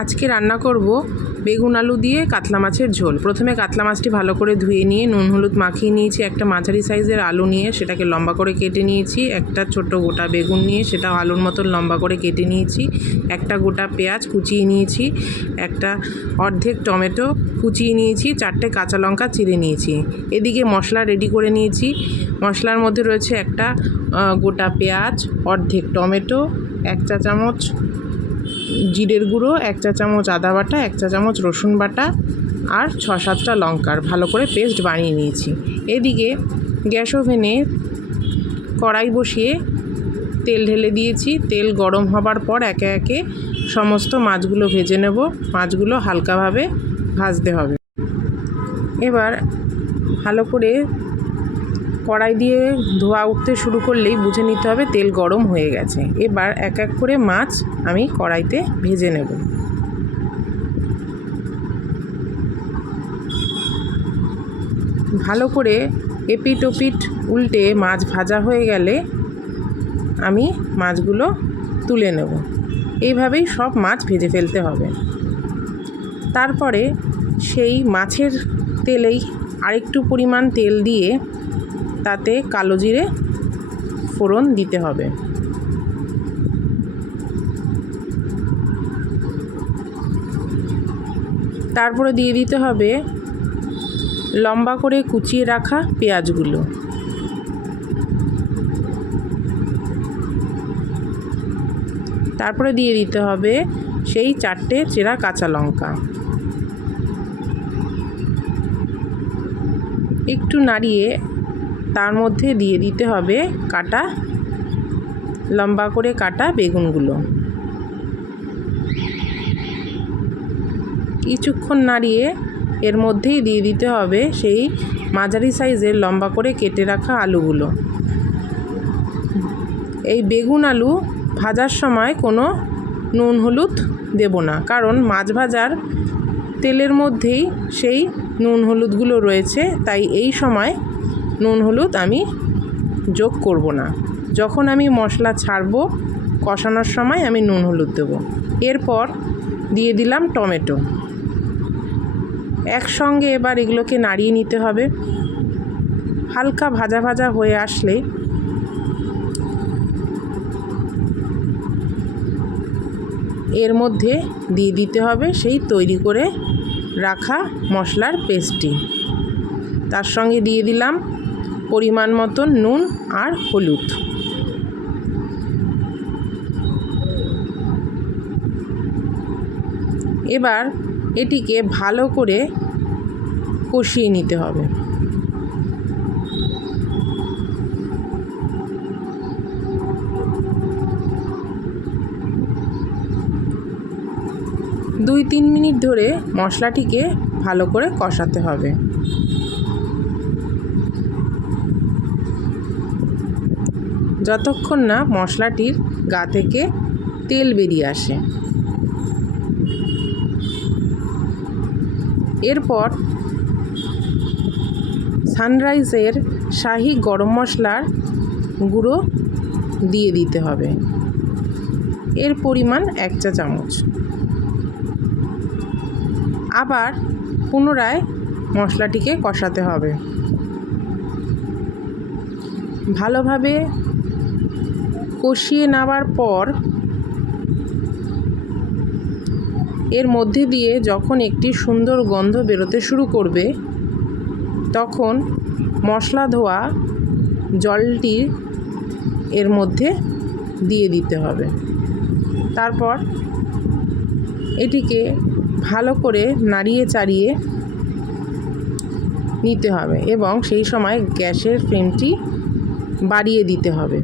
আজকে রান্না করব বেগুন আলু দিয়ে কাতলা মাছের ঝোল। প্রথমে কাতলা মাছটি ভালো করে ধুয়ে নিয়ে নুন হলুদ মাখিয়ে নিয়েছি। একটা মাঝারি সাইজের আলু নিয়ে সেটাকে লম্বা করে কেটে নিয়েছি। একটা ছোট গোটা বেগুন নিয়ে সেটাও আলুর মতন লম্বা করে কেটে নিয়েছি। একটা গোটা পেঁয়াজ কুচিয়ে নিয়েছি। একটা অর্ধেক টমেটো কুচিয়ে নিয়েছি। 4টে কাঁচা লঙ্কা চিড়ে নিয়েছি। এদিকে মশলা রেডি করে নিয়েছি। মশলার মধ্যে রয়েছে একটা গোটা পেঁয়াজ, অর্ধেক টমেটো, 1 চা চামচ জিরের গুঁড়ো, 1 চা চামচ আদা বাটা, 1 চা চামচ রসুন বাটা আর 6-7টা লঙ্কার ভালো করে পেস্ট বানিয়ে নিয়েছি। এদিকে গ্যাস ওভেনে কড়াই বসিয়ে তেল ঢেলে দিয়েছি। তেল গরম হবার পর একে একে সমস্ত মাছগুলো ভেজে নেব। মাছগুলো হালকাভাবে ভাজতে হবে। এবার ভালো করে কড়াই দিয়ে ধোয়া উঠতে শুরু করলেই বুঝে নিতে হবে তেল গরম হয়ে গেছে। এবার এক এক করে মাছ আমি কড়াইতে ভেজে নেব। ভালো করে এপিট ওপিট উল্টে মাছ ভাজা হয়ে গেলে আমি মাছগুলো তুলে নেব। এইভাবেই সব মাছ ভেজে ফেলতে হবে। তারপরে সেই মাছের তেলেই আরেকটু পরিমাণ তেল দিয়ে তাতে কালো জিরে ফোড়ন দিতে হবে। তারপরে দিয়ে দিতে হবে লম্বা করে কুচিয়ে রাখা পেঁয়াজগুলো। তারপরে দিয়ে দিতে হবে সেই 4টে চেরা কাঁচা লঙ্কা। একটু নাড়িয়ে তার মধ্যে দিয়ে দিতে হবে লম্বা করে কাটা বেগুনগুলো। কিছুক্ষণ নাড়িয়ে এর মধ্যেই দিয়ে দিতে হবে সেই মাঝারি সাইজের লম্বা করে কেটে রাখা আলুগুলো। এই বেগুন আলু ভাজার সময় কোনো নুন হলুদ দেব না, কারণ মাছ ভাজার তেলের মধ্যেই সেই নুন হলুদগুলো রয়েছে। তাই এই সময় নুন হলুদ আমি যোগ করব না। যখন আমি মশলা ছাড়বো কষানোর সময় আমি নুন হলুদ দেব। এরপর দিয়ে দিলাম টমেটো। একসঙ্গে এবার এগুলোকে নাড়িয়ে নিতে হবে। হালকা ভাজা ভাজা হয়ে আসলে এর মধ্যে দিয়ে দিতে হবে সেই তৈরি করে রাখা মশলার পেস্টটি। তার সঙ্গে দিয়ে দিলাম পরিমাণ মতন নুন আর হলুদ। এবার এটিকে ভালো করে কষিয়ে নিতে হবে। দুই 3 মিনিট ধরে মশলাটিকে ভালো করে কষাতে হবে। যতক্ষণ না মশলাটির গা থেকে তেল বেরিয়ে আসে। এরপর সানরাইজের শাহি গরম মশলার গুঁড়ো দিয়ে দিতে হবে। এর পরিমাণ 1 চা চামচ। আবার পুনরায় মশলাটিকে কষাতে হবে। ভালোভাবে কষিয়ে নেওয়ার পর এর মধ্যে দিয়ে যখন একটি সুন্দর গন্ধ বেরোতে শুরু করবে তখন মশলা ধোয়া জলটি এর মধ্যে দিয়ে দিতে হবে। তারপর এটিকে ভালো করে নাড়িয়ে চাড়িয়ে নিতে হবে এবং সেই সময় গ্যাসের ফ্লেমটি বাড়িয়ে দিতে হবে।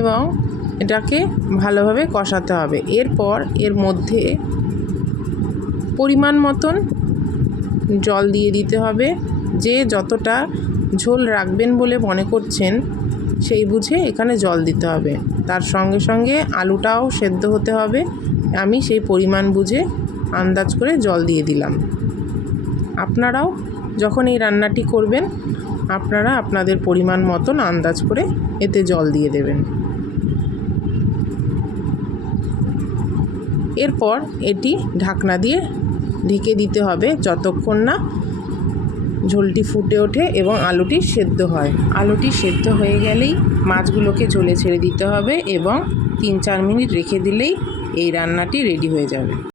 এবং এটাকে ভালোভাবে কষাতে হবে। এরপর এর মধ্যে পরিমাণ মতন জল দিয়ে দিতে হবে। যে যতটা ঝোল রাখবেন বলে মনে করছেন সেই বুঝে এখানে জল দিতে হবে। তার সঙ্গে সঙ্গে আলুটাও সেদ্ধ হতে হবে। আমি সেই পরিমাণ বুঝে আন্দাজ করে জল দিয়ে দিলাম। আপনারাও যখন এই রান্নাটি করবেন আপনারা আপনাদের পরিমাণ মতন আন্দাজ করে এতে জল দিয়ে দেবেন। এরপর এটি ঢাকনা দিয়ে ঢেকে দিতে হবে যতক্ষণ না ঝোলটি ফুটে ওঠে এবং আলুটি সেদ্ধ হয়। আলুটি সেদ্ধ হয়ে গেলেই মাছগুলোকে ঝোলে ছেড়ে দিতে হবে এবং 3-4 মিনিট রেখে দিলেই এই রান্নাটি রেডি হয়ে যাবে।